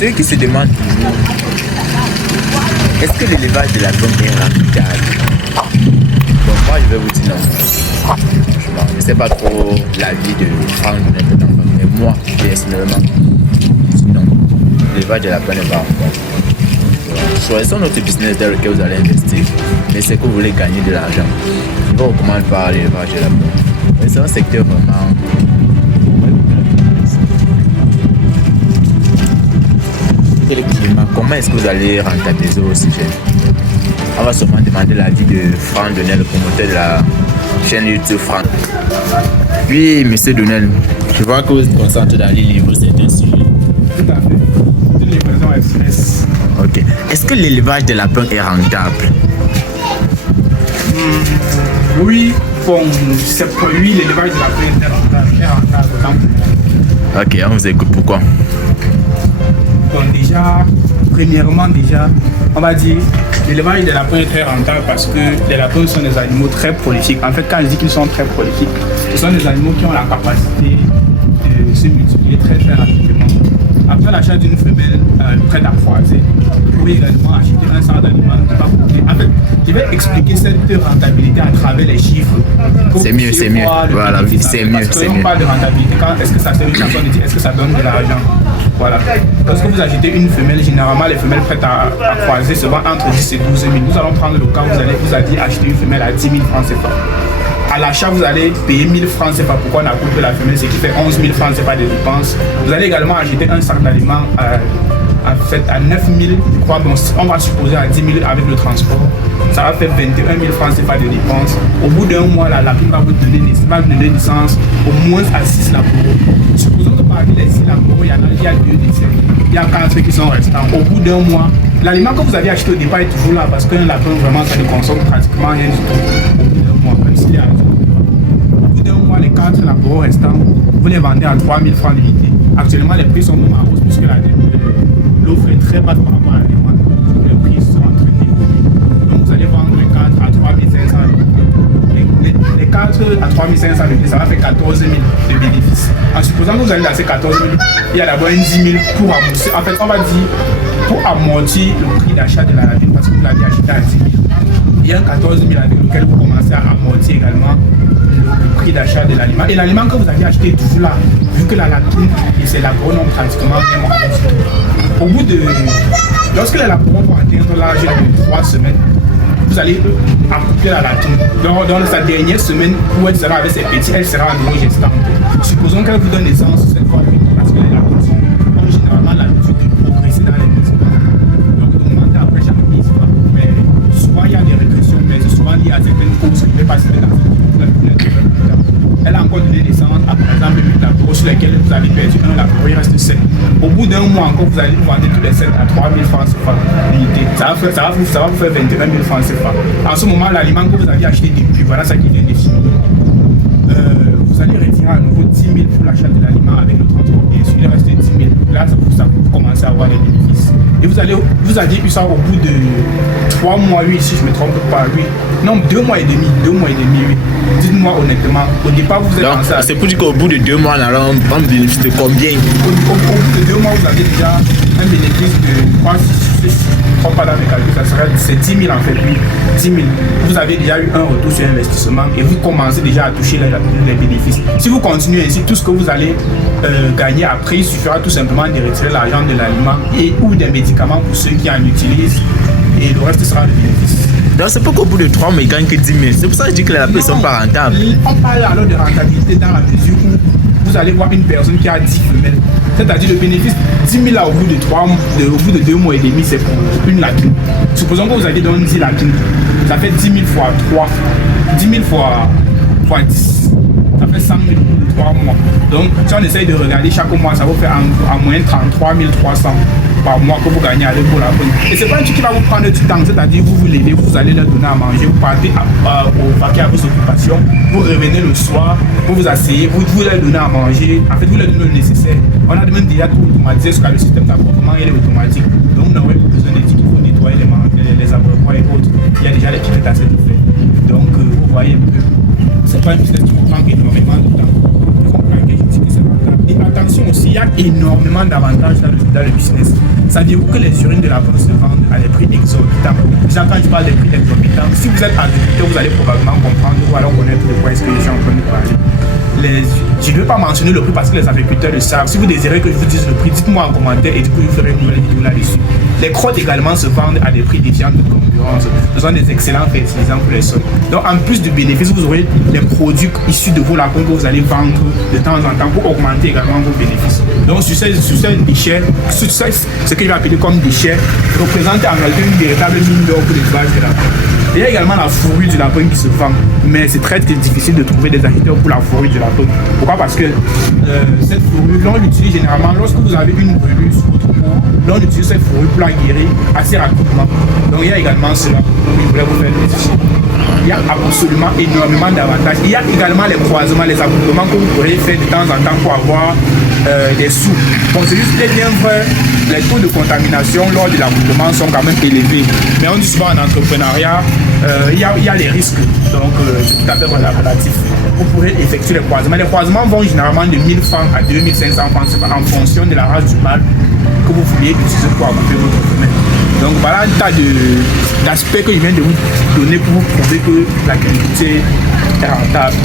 ceux qui se demandent toujours, est-ce que l'élevage de la pomme est rentable? Bon, moi je vais vous dire non. Franchement, je ne sais pas trop l'avis de Franck, mais moi, personnellement, non. L'élevage de la pomme n'est pas rentable. Choisissez notre business dans lequel vous allez investir. Mais c'est que vous voulez gagner de l'argent. Je ne vous recommande pas l'élevage de la pomme. Mais c'est un secteur vraiment. Comment est-ce que vous allez rentabiliser au sujet? On va seulement demander l'avis de Franck Donnel, le promoteur de la chaîne YouTube Franck. Oui, monsieur Donnel, je vois que vous êtes concentré dans les livres, c'est un sujet. Tout à fait. Une livraison express. Ok. Est-ce que l'élevage de lapins est rentable? Oui, bon, oui, l'élevage de lapin est rentable. Ok, on vous écoute. Pourquoi? Bon, premièrement, on va dire l'élevage des lapins est très rentable parce que les lapins sont des animaux très prolifiques. En fait, quand je dis qu'ils sont très prolifiques, ce sont des animaux qui ont la capacité de se multiplier très très rapidement. Après l'achat d'une femelle prête à croiser, vous pouvez également acheter un centre d'animal qui va coûter. En fait, je vais expliquer cette rentabilité à travers les chiffres. C'est mieux, c'est mieux. Voilà, c'est mieux. Parce qu'on parle de rentabilité, est-ce que ça sert une façon de dire est-ce que ça donne de l'argent? Voilà. Lorsque vous achetez une femelle, généralement les femelles prêtes à croiser se vendent entre 10 et 12 000. Nous allons prendre le cas où vous allez acheter une femelle à 10 000 francs CFA. À l'achat, vous allez payer 1 000 francs CFA pour qu'on accoupe la femelle, ce qui fait 11 000 francs CFA de dépenses. Vous allez également acheter un sac d'aliments à 9 000, je crois, bon, on va supposer à 10 000 avec le transport. Ça va faire 21 000 francs CFA de dépenses. Au bout d'un mois, la lapine va vous donner naissance au moins à 6 laboureux. Supposons que parmi les 6 laboureux, il y a 2 décès. Il y a 4 qui sont restants. Au bout d'un mois, l'aliment que vous aviez acheté au départ est toujours là parce qu'un lapin, vraiment, ça ne consomme pratiquement rien du tout. Au bout d'un mois, même s'il y a au bout d'un mois, les 4 laboureux restants, vous les vendez à 3 000 francs d'unité. Actuellement, les prix sont même en hausse puisque l'offre est très basse par rapport à la demande. Les prix sont en train d'évoluer. Donc, vous allez vendre les 4 à 3 500 euros. Les 4 à 3 500 euros, ça va faire 14 000 de bénéfices. En supposant que vous allez dans ces 14 000, il y a d'abord 10 000 pour amortir. En fait, on va dire pour amortir le prix d'achat de la lapine parce que vous l'avez acheté à 10 000. Il y a un 14 000 avec lequel vous commencez à amortir également le prix d'achat de l'aliment. Et l'aliment que vous avez acheté est toujours là, vu que la lapine et ses laboureux n'ont pratiquement rien mangé. Au bout de... Lorsque les laboureux vont atteindre l'âge de 3 semaines, vous allez accouper la lapine. Dans sa dernière semaine où elle sera avec ses petits, elle sera à nouveau gestante. Supposons qu'elle vous donne naissance cette fois, parce que les lapines ont généralement l'habitude de progresser dans les petits. Donc d'augmenter après chaque mise. Mais souvent il y a des régressions, mais c'est souvent lié à certaines causes qui ne peuvent pas se faire dans cette elle a encore donné naissance à par exemple 8 laboureux sur lesquels vous avez perdu un laboureux, il reste 7. Au bout d'un mois encore, vous allez vendre tous les 7 à 3 000 francs CFA l'unité. Ça va vous faire 21 000 francs CFA. En ce moment, l'aliment que vous aviez acheté depuis, voilà ça qui vient de finir. Vous allez retirer à nouveau 10 000 pour l'achat de l'aliment avec le transport. Bien sûr, il reste 10 000. Là, ça vous commencez à avoir les bénéfices. Et vous aviez eu ça au bout de 3 mois, oui, si je ne me trompe pas, oui. Non, 2 mois et demi, oui. Dites-moi honnêtement, au départ, vous êtes lancé à... C'est pour dire qu'au bout de 2 mois, on bénéficie de combien? Au bout de 2 mois, vous avez déjà un bénéfice de, quoi, si je ne trompe pas dans mes calculs, c'est 10 000 en fait, oui. 10 000. Vous avez déjà eu un retour sur investissement et vous commencez déjà à toucher les bénéfices. Si vous continuez ainsi, tout ce que vous allez gagner après, il suffira tout simplement de retirer l'argent de l'aliment et ou des médicaments pour ceux qui en utilisent et le reste sera le bénéfice. Donc c'est pas qu'au bout de 3 mois, ils gagnent que 10 000. C'est pour ça que je dis que les lapins ne sont pas rentables. On parle alors de rentabilité dans la mesure où vous allez voir une personne qui a 10 femelles. C'est-à-dire le bénéfice 10 000 là au bout de 2 mois et demi, c'est pour une lapine. Supposons que vous avez donc 10 lapines. Ça fait 10 000 fois 3. 10 000 fois 10. Ça fait 100 000 pour 3 mois. Donc si on essaye de regarder chaque mois, ça vous fait en moyenne 33 300 par mois que vous gagnez avec vos lapins. Et c'est pas un truc qui va vous prendre du temps, c'est-à-dire vous levez, vous allez leur donner à manger, vous partez au vaquer à vos occupations, vous revenez le soir, vous vous asseyez, vous leur donnez à manger, en fait vous leur donnez le nécessaire. On a même déjà tout automatisé parce que le système d'approvisionnement il est automatique. Donc vous n'aurez plus besoin de dire qu'il faut nettoyer les abreuvoirs et autres. Il y a déjà les piquettes assez tout fait. Donc vous voyez un peu, c'est pas une business qui vous prend énormément de temps. Vous comprenez que je dis que c'est rentable. Et attention aussi, il y a énormément d'avantages dans le business. Saviez-vous que les urines de lapin se vendent à des prix exorbitants? Déjà, quand je parle des prix exorbitants, si vous êtes agriculteur, vous allez probablement comprendre ou alors connaître de quoi est-ce que je suis en train de parler. Je ne veux pas mentionner le prix parce que les agriculteurs le savent. Si vous désirez que je vous dise le prix, dites-moi en commentaire et du coup je ferai une nouvelle vidéo là-dessus. Les crottes également se vendent à des prix défiant toute concurrence. Ce sont des excellents fertilisants pour les sols. Donc en plus du bénéfice, vous aurez les produits issus de vos lapins que vous allez vendre de temps en temps pour augmenter également vos bénéfices. Donc sur ces déchets, ce que je vais appeler comme déchets, représente en réalité une véritable mine d'or pour l'élevage de lapins. Il y a également la fourrure du lapin qui se vend, mais c'est très difficile de trouver des acheteurs pour la fourrure du lapin. Pourquoi? Parce que cette fourrure, on l'utilise généralement lorsque vous avez une brûlure sur votre peau, on utilise cette fourrure pour la guérir assez rapidement. Donc il y a également cela que je voulais vous faire réfléchir. Il y a absolument énormément d'avantages. Il y a également les croisements, les accouplements que vous pourrez faire de temps en temps pour avoir des sous. Bon, c'est juste bien vrai, les taux de contamination lors de l'accouplement sont quand même élevés. Mais on dit souvent en entrepreneuriat, il y a les risques. Donc, c'est tout à fait relatif. Vous pourrez effectuer les croisements. Les croisements vont généralement de 1000 francs à 2500 francs en fonction de la race du mâle que vous vouliez utiliser pour accouper votre femelle. Donc, voilà un tas d'aspects que je viens de vous donner pour vous prouver que l'agriculture est rentable.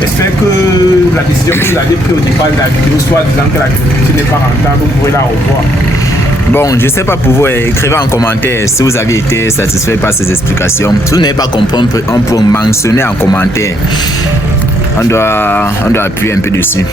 J'espère que la décision que vous avez prise au départ de la vidéo, soit disant que l'agriculture n'est pas rentable, vous pourrez la revoir. Bon, je ne sais pas pour vous, écrivez en commentaire si vous avez été satisfait par ces explications. Si vous n'avez pas compris, on peut mentionner en commentaire. On doit appuyer un peu dessus.